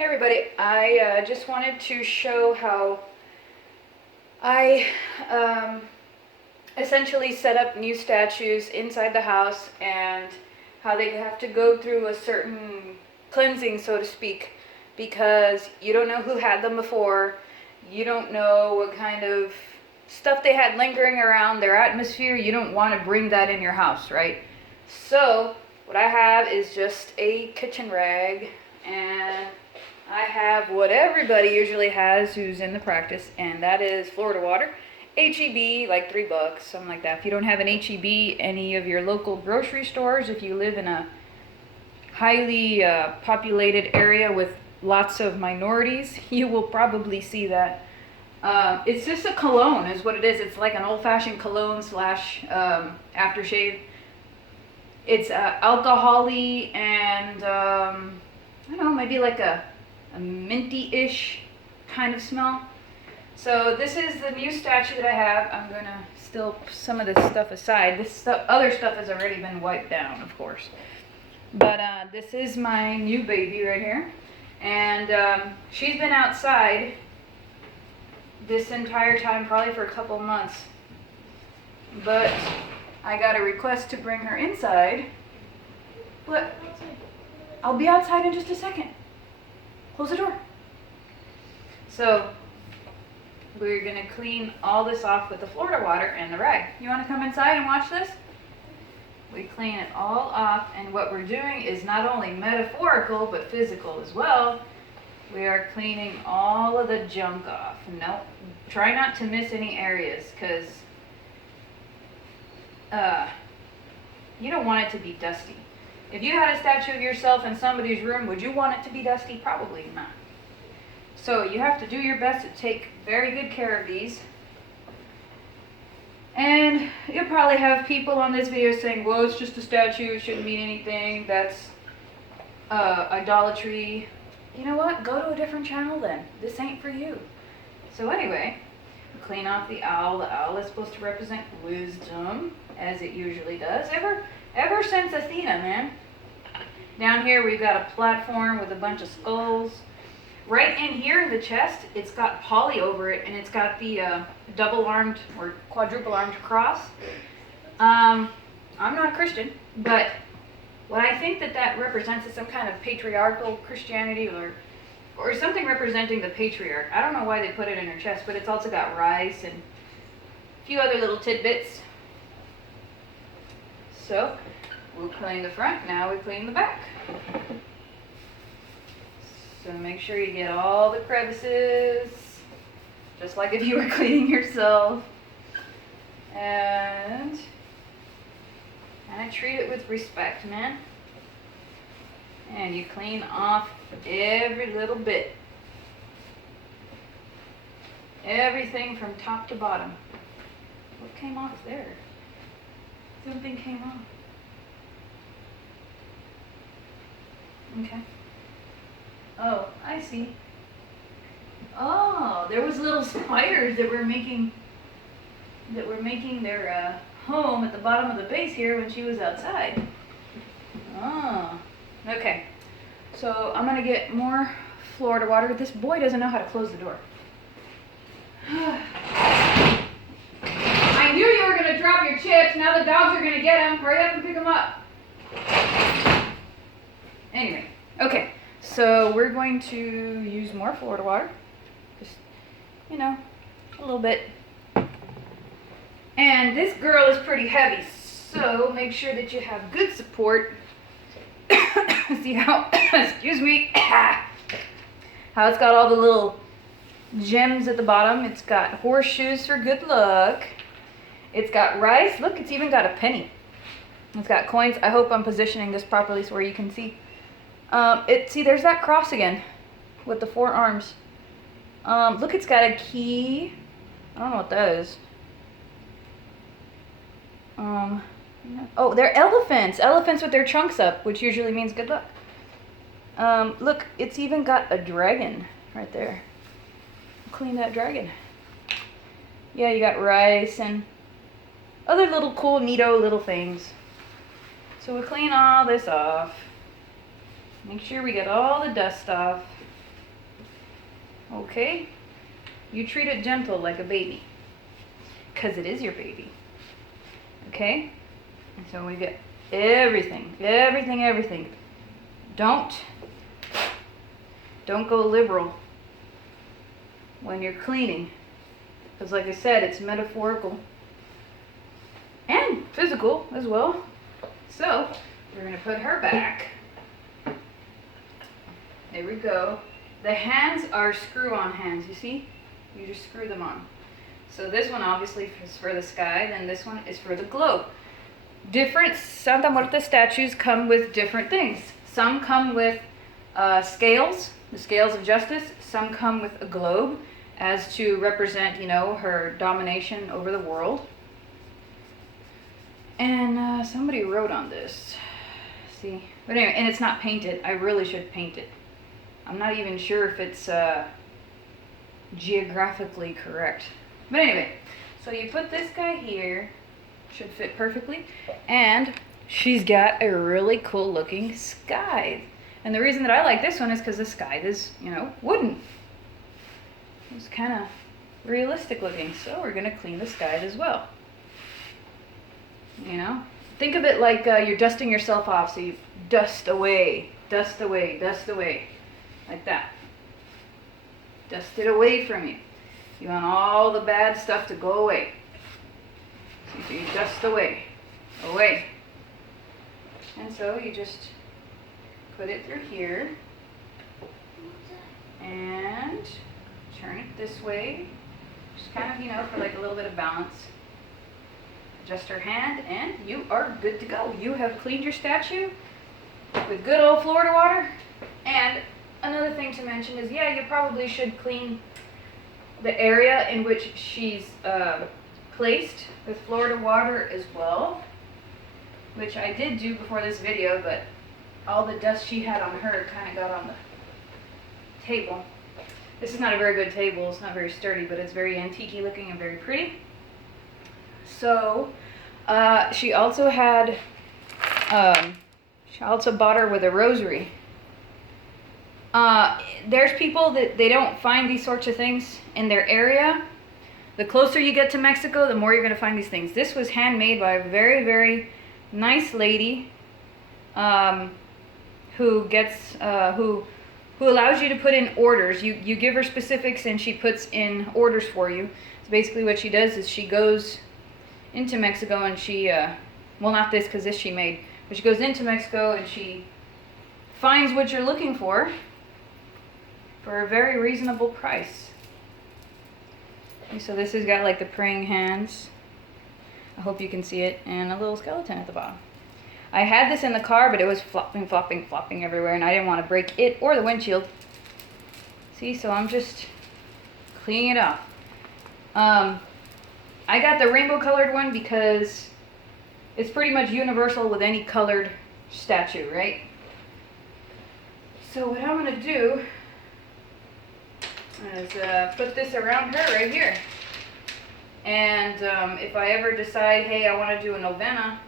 Hey everybody, I just wanted to show how I essentially set up new statues inside the house and how they have to go through a certain cleansing, so to speak, because you don't know who had them before, you don't know what kind of stuff they had lingering around their atmosphere, you don't want to bring that in your house, right? So what I have is just a kitchen rag, and I have what everybody usually has who's in the practice, and that is Florida water. HEB, like $3, something like that. If you don't have an HEB, any of your local grocery stores, if you live in a highly populated area with lots of minorities, you will probably see that. It's just a cologne is what it is. It's like an old-fashioned cologne slash aftershave. It's alcohol-y and I don't know, maybe like a minty-ish kind of smell. So this is the new statue that I have. I'm going to still put some of this stuff aside. Other stuff has already been wiped down, of course. But this is my new baby right here. And she's been outside this entire time, probably for a couple months. But I got a request to bring her inside. What? I'll be outside in just a second. Close the door. So we're gonna clean all this off with the Florida water and the rag. You wanna come inside and watch this? We clean it all off, and what we're doing is not only metaphorical but physical as well. We are cleaning all of the junk off. No, try not to miss any areas, because you don't want it to be dusty. If you had a statue of yourself in somebody's room, would you want it to be dusty? Probably not. So you have to do your best to take very good care of these. And you'll probably have people on this video saying, well, it's just a statue, it shouldn't mean anything, that's idolatry. You know what? Go to a different channel then. This ain't for you. So anyway, we clean off the owl. The owl is supposed to represent wisdom, as it usually does. Ever since Athena, man. Down here we've got a platform with a bunch of skulls. Right in here in the chest, it's got poly over it, and it's got the double-armed or quadruple-armed cross. I'm not a Christian, but what I think that represents is some kind of patriarchal Christianity or something representing the patriarch. I don't know why they put it in her chest, but it's also got rice and a few other little tidbits. So we'll clean the front, now we clean the back. So make sure you get all the crevices, just like if you were cleaning yourself. And I treat it with respect, man. And you clean off every little bit. Everything from top to bottom. What came off there? Something came off. Okay. Oh, I see. Oh, there was little spiders that were making their home at the bottom of the base here when she was outside. Oh, okay. So I'm gonna get more Florida water. This boy doesn't know how to close the door. I knew you were gonna drop your chips. Now the dogs are gonna get them. Hurry up and pick them up. Anyway, okay. So we're going to use more Florida water. Just, you know, a little bit. And this girl is pretty heavy, so make sure that you have good support. See how, excuse me, how it's got all the little gems at the bottom. It's got horseshoes for good luck. It's got rice. Look, it's even got a penny. It's got coins. I hope I'm positioning this properly so where you can see. See, there's that cross again with the 4 arms. Look, it's got a key. I don't know what that is. Oh, they're elephants. Elephants with their trunks up, which usually means good luck. Look, it's even got a dragon right there. Clean that dragon. Yeah, you got rice and other little cool, neato little things. So we clean all this off. Make sure we get all the dust off. Okay? You treat it gentle like a baby. Because it is your baby. Okay? And so we get everything. Don't go liberal when you're cleaning. Because like I said, it's metaphorical. And physical as well. So, we're going to put her back. There we go. The hands are screw-on hands, you see? You just screw them on. So this one obviously is for the sky, then this one is for the globe. Different Santa Muerte statues come with different things. Some come with scales, the scales of justice. Some come with a globe as to represent, you know, her domination over the world. And somebody wrote on this. See? But anyway, and it's not painted. I really should paint it. I'm not even sure if it's geographically correct. But anyway, so you put this guy here. Should fit perfectly. And she's got a really cool looking sky. And the reason that I like this one is because the sky is, you know, wooden. It's kind of realistic looking. So we're going to clean the sky as well. You know? Think of it like you're dusting yourself off. So you dust away, dust away, dust away. Like that. Dust it away from you. You want all the bad stuff to go away. So you dust away. Away. And so you just put it through here. And turn it this way. Just kind of, you know, for like a little bit of balance. Adjust her hand and you are good to go. You have cleaned your statue with good old Florida water. And another thing to mention is, yeah, you probably should clean the area in which she's placed with Florida water as well, which I did do before this video, but all the dust she had on her kind of got on the table. This is not a very good table. It's not very sturdy, but it's very antique-y looking and very pretty. So she also had, she also bought her with a rosary. There's people that they don't find these sorts of things in their area. The closer you get to Mexico, the more you're going to find these things. This was handmade by a very, very nice lady who allows you to put in orders. You give her specifics and she puts in orders for you. So basically what she does is she goes into Mexico and she, well, not this because this she made, but she goes into Mexico and she finds what you're looking for a very reasonable price. Okay, so this has got like the praying hands. I hope you can see it, and a little skeleton at the bottom. I had this in the car, but it was flopping everywhere, and I didn't want to break it or the windshield. See, so I'm just cleaning it off. I got the rainbow colored one because it's pretty much universal with any colored statue, right? So what I'm going to do is put this around her right here. And if I ever decide, hey, I want to do a novena,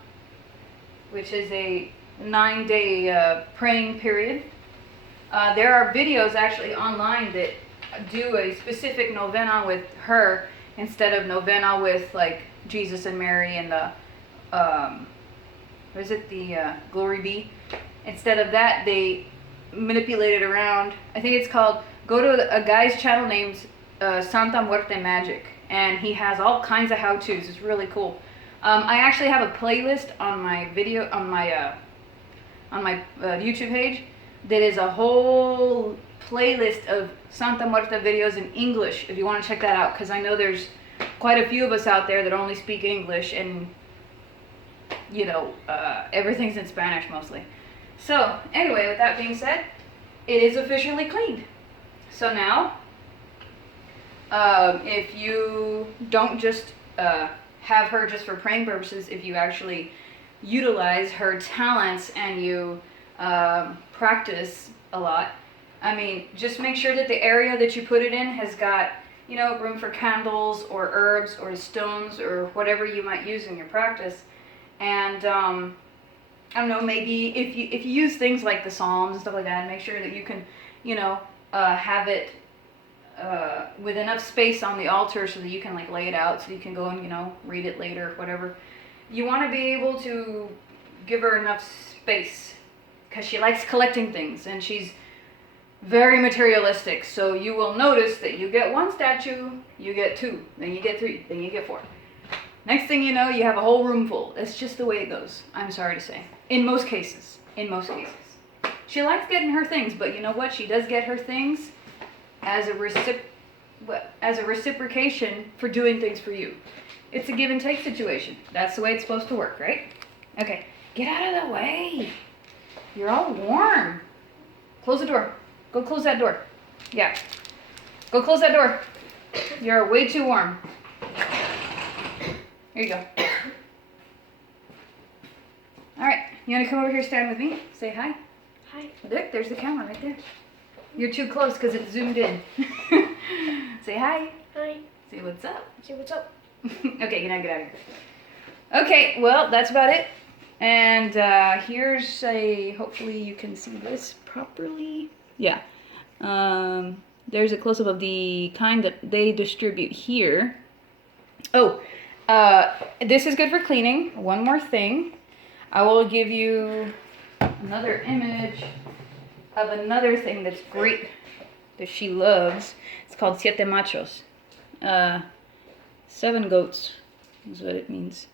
which is a 9-day praying period, there are videos actually online that do a specific novena with her instead of novena with like Jesus and Mary and the what is it, the Glory Be. Instead of that, they manipulate it around. I think it's called, go to a guy's channel named Santa Muerte Magic, and he has all kinds of how-tos. It's really cool. I actually have a playlist on my video, on my YouTube page, that is a whole playlist of Santa Muerte videos in English, if you want to check that out, because I know there's quite a few of us out there that only speak English, and you know, everything's in Spanish mostly. So anyway, with that being said, it is officially cleaned. So now, if you don't just have her just for praying purposes, if you actually utilize her talents and you practice a lot, I mean, just make sure that the area that you put it in has got, you know, room for candles or herbs or stones or whatever you might use in your practice. And I don't know, maybe if you use things like the Psalms and stuff like that, make sure that you can, you know, have it with enough space on the altar so that you can like lay it out so you can go and, you know, read it later or whatever. You want to be able to give her enough space because she likes collecting things and she's very materialistic. So you will notice that you get one statue, you get two, then you get three, then you get four. Next thing you know, you have a whole room full. That's just the way it goes. I'm sorry to say. In most cases. In most cases. She likes getting her things, but you know what? She does get her things as a reciprocation for doing things for you. It's a give and take situation. That's the way it's supposed to work, right? Okay, get out of the way. You're all warm. Close the door. Go close that door. Yeah. Go close that door. You're way too warm. Here you go. All right, you want to come over here, stand with me? Say hi. Hi. Look, there's the camera right there. You're too close because it's zoomed in. Say hi. Hi. Say what's up. Say what's up. Okay, now get out of here. Okay, well, that's about it. And here's hopefully you can see this properly. Yeah. There's a close-up of the kind that they distribute here. Oh, this is good for cleaning. One more thing. I will give you another image of another thing that's great that she loves. It's called Siete Machos. 7 goats is what it means.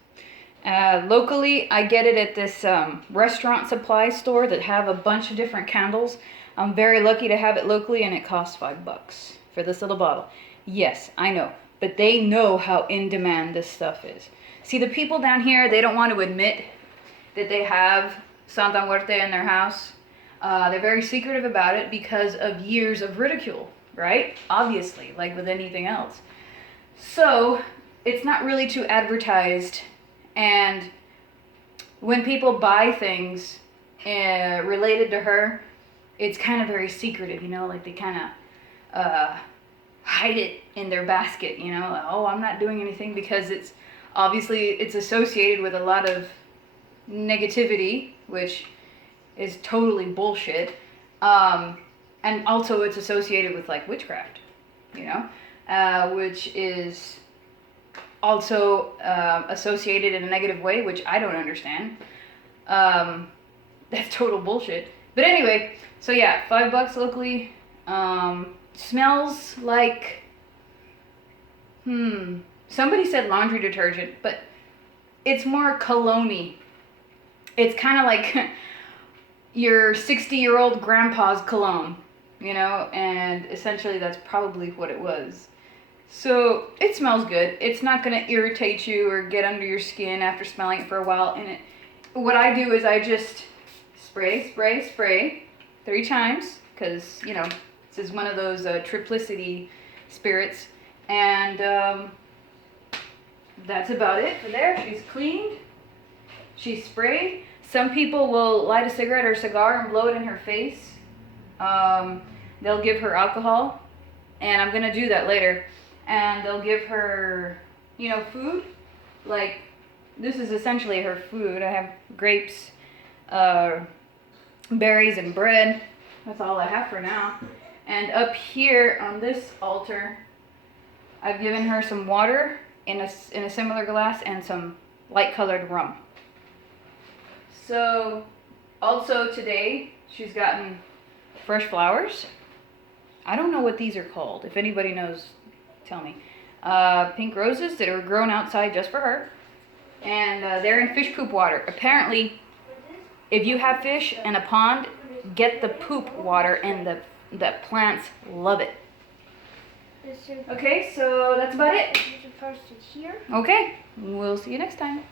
Locally, I get it at this restaurant supply store that have a bunch of different candles. I'm very lucky to have it locally, and it costs $5 for this little bottle. Yes, I know, but they know how in demand this stuff is. See, the people down here, they don't want to admit that they have Santa Muerte in their house. They're very secretive about it because of years of ridicule, right? Obviously, like with anything else. So, it's not really too advertised, and when people buy things related to her, it's kind of very secretive, you know, like they kind of hide it in their basket, you know, like, oh, I'm not doing anything, because it's obviously it's associated with a lot of negativity, which is totally bullshit, and also it's associated with like witchcraft, you know, which is also associated in a negative way, which I don't understand. That's total bullshit. But anyway, so yeah, $5 locally. Smells like, somebody said laundry detergent, but it's more cologne-y. It's kind of like your 60-year-old grandpa's cologne, you know, and essentially that's probably what it was. So it smells good. It's not going to irritate you or get under your skin after smelling it for a while. And what I do is I just spray 3 times, because, you know, this is one of those triplicity spirits. And that's about it for there. She's cleaned. She's sprayed. Some people will light a cigarette or cigar and blow it in her face. They'll give her alcohol. And I'm going to do that later. And they'll give her, you know, food. Like, this is essentially her food. I have grapes, berries, and bread. That's all I have for now. And up here on this altar, I've given her some water in a similar glass and some light-colored rum. So, also today, she's gotten fresh flowers. I don't know what these are called. If anybody knows, tell me. Pink roses that are grown outside just for her. And they're in fish poop water. Apparently, if you have fish and a pond, get the poop water, and the plants love it. Okay, so that's about it. Here. Okay, we'll see you next time.